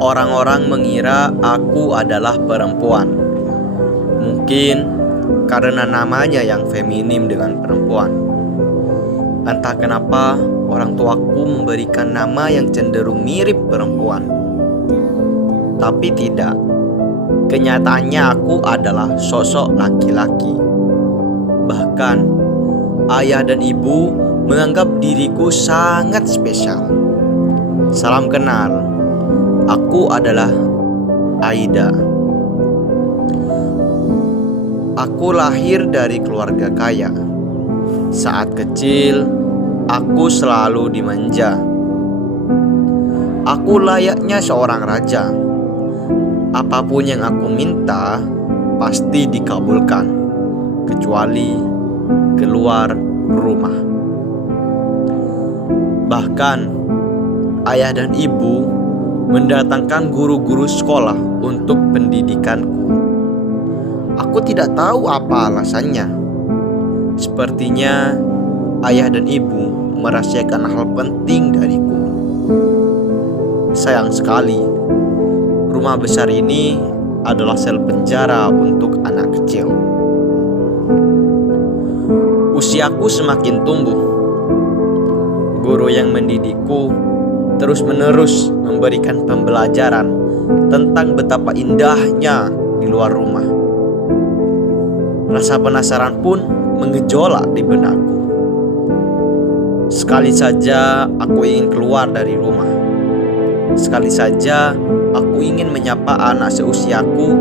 Orang-orang mengira aku adalah perempuan. Mungkin karena namanya yang feminim dengan perempuan. Entah kenapa orang tuaku memberikan nama yang cenderung mirip perempuan. Tapi tidak. Kenyataannya aku adalah sosok laki-laki. Bahkan ayah dan ibu menganggap diriku sangat spesial. Salam kenal. Aku adalah Aida. Aku lahir dari keluarga kaya. Saat kecil, aku selalu dimanja. Aku layaknya seorang raja. Apapun yang aku minta, pasti dikabulkan, kecuali keluar rumah. Bahkan, ayah dan ibu mendatangkan guru-guru sekolah untuk pendidikanku. Aku tidak tahu apa alasannya. Sepertinya ayah dan ibu merahasiakan hal penting dariku. Sayang sekali, rumah besar ini adalah sel penjara untuk anak kecil. Usiaku semakin tumbuh. Guru yang mendidikku terus-menerus memberikan pembelajaran tentang betapa indahnya di luar rumah. Rasa penasaran pun mengejolak di benakku. Sekali saja aku ingin keluar dari rumah. Sekali saja aku ingin menyapa anak seusiaku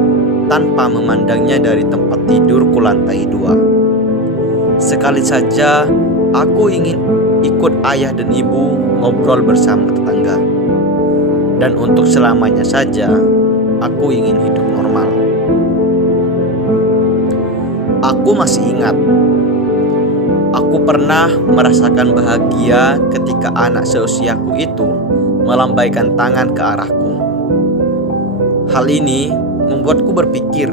tanpa memandangnya dari tempat tidurku lantai 2. Sekali saja aku ingin ikut ayah dan ibu ngobrol bersama tetangga. Dan untuk selamanya saja, aku ingin hidup normal. Aku masih ingat, aku pernah merasakan bahagia ketika anak seusiaku itu melambaikan tangan ke arahku. Hal ini membuatku berpikir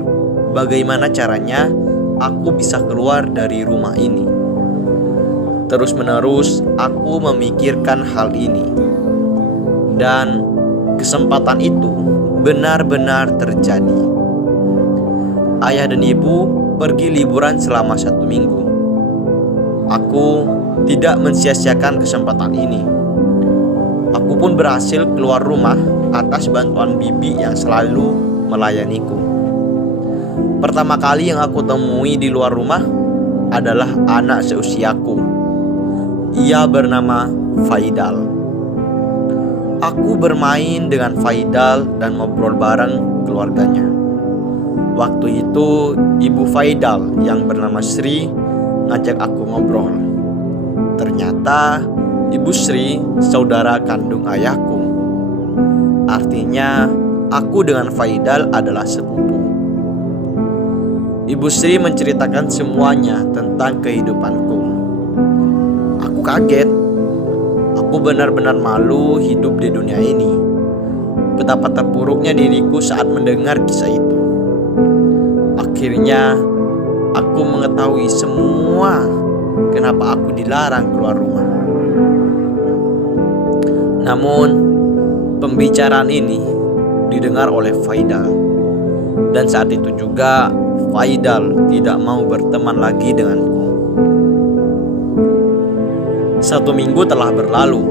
bagaimana caranya aku bisa keluar dari rumah ini. Terus-menerus aku memikirkan hal ini. Dan kesempatan itu benar-benar terjadi. Ayah dan ibu pergi liburan selama 1 minggu. Aku tidak mensia-siakan kesempatan ini. Aku pun berhasil keluar rumah atas bantuan bibi yang selalu melayaniku. Pertama kali yang aku temui di luar rumah adalah anak seusiaku. Ia bernama Faidal. Aku bermain dengan Faidal dan ngobrol bareng keluarganya. Waktu itu ibu Faidal yang bernama Sri ngajak aku ngobrol. Ternyata ibu Sri saudara kandung ayahku. Artinya aku dengan Faidal adalah sepupu. Ibu Sri menceritakan semuanya tentang kehidupanku. Aku kaget. Aku benar-benar malu hidup di dunia ini. Betapa terpuruknya diriku saat mendengar kisah itu. Akhirnya aku mengetahui semua kenapa aku dilarang keluar rumah. Namun pembicaraan ini didengar oleh Faidal. Dan saat itu juga Faidal tidak mau berteman lagi denganku. 1 minggu telah berlalu.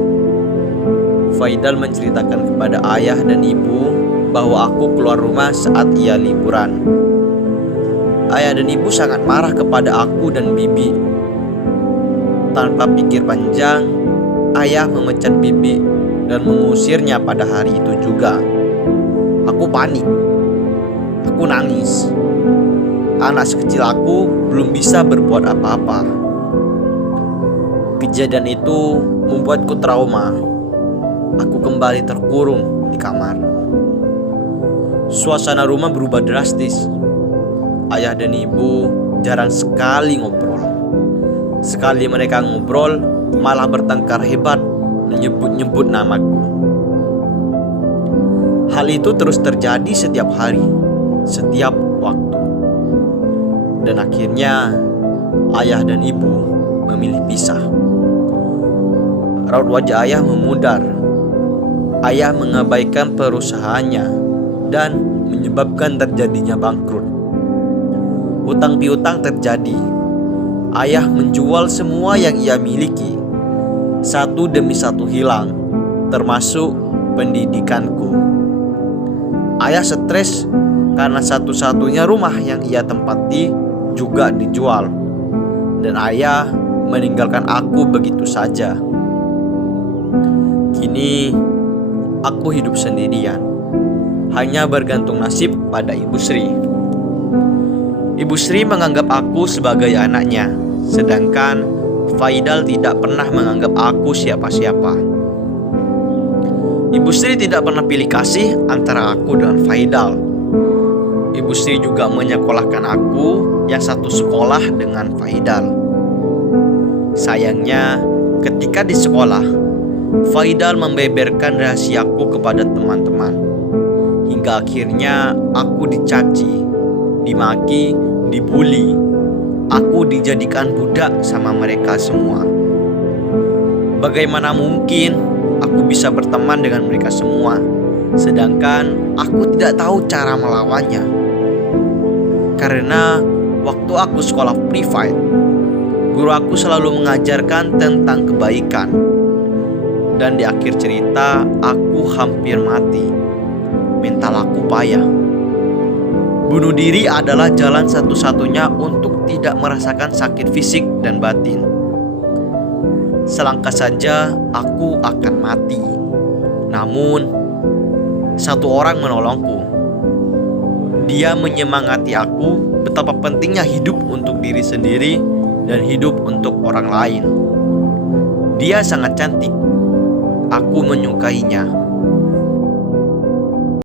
Faidal menceritakan kepada ayah dan ibu bahwa aku keluar rumah saat ia liburan. Ayah dan ibu sangat marah kepada aku dan bibi. Tanpa pikir panjang, ayah memecat bibi dan mengusirnya pada hari itu juga. Aku panik. Aku nangis. Anak sekecil aku belum bisa berbuat apa-apa. Kejadian itu membuatku trauma. Aku kembali terkurung di kamar. Suasana rumah berubah drastis. Ayah dan ibu jarang sekali ngobrol. Sekali mereka ngobrol, malah bertengkar hebat, menyebut-nyebut namaku. Hal itu terus terjadi setiap hari, setiap waktu. Dan akhirnya ayah dan ibu memilih pisah. Raut wajah ayah memudar. ayah mengabaikan perusahaannya dan menyebabkan terjadinya bangkrut. Hutang piutang terjadi. Ayah menjual semua yang ia miliki. Satu demi satu hilang, termasuk pendidikanku. Ayah stres karena satu-satunya rumah yang ia tempati juga dijual. Dan ayah meninggalkan aku begitu saja. Kini aku hidup sendirian, hanya bergantung nasib pada Ibu Sri. Ibu Sri menganggap aku sebagai anaknya, sedangkan Faidal tidak pernah menganggap aku siapa-siapa. Ibu Sri tidak pernah pilih kasih antara aku dengan Faidal. Ibu Sri juga menyekolahkan aku yang satu sekolah dengan Faidal. Sayangnya, ketika di sekolah, Faidal membeberkan rahasiaku kepada teman-teman. Hingga akhirnya aku dicaci, dimaki, dibully. Aku dijadikan budak sama mereka semua. Bagaimana mungkin aku bisa berteman dengan mereka semua, sedangkan aku tidak tahu cara melawannya? Karena waktu aku sekolah private, guru aku selalu mengajarkan tentang kebaikan. Dan di akhir cerita, aku hampir mati. Mental aku payah. Bunuh diri adalah jalan satu-satunya untuk tidak merasakan sakit fisik dan batin. Selangkah saja aku akan mati. Namun, satu orang menolongku. Dia menyemangati aku betapa pentingnya hidup untuk diri sendiri dan hidup untuk orang lain. Dia sangat cantik. Aku menyukainya.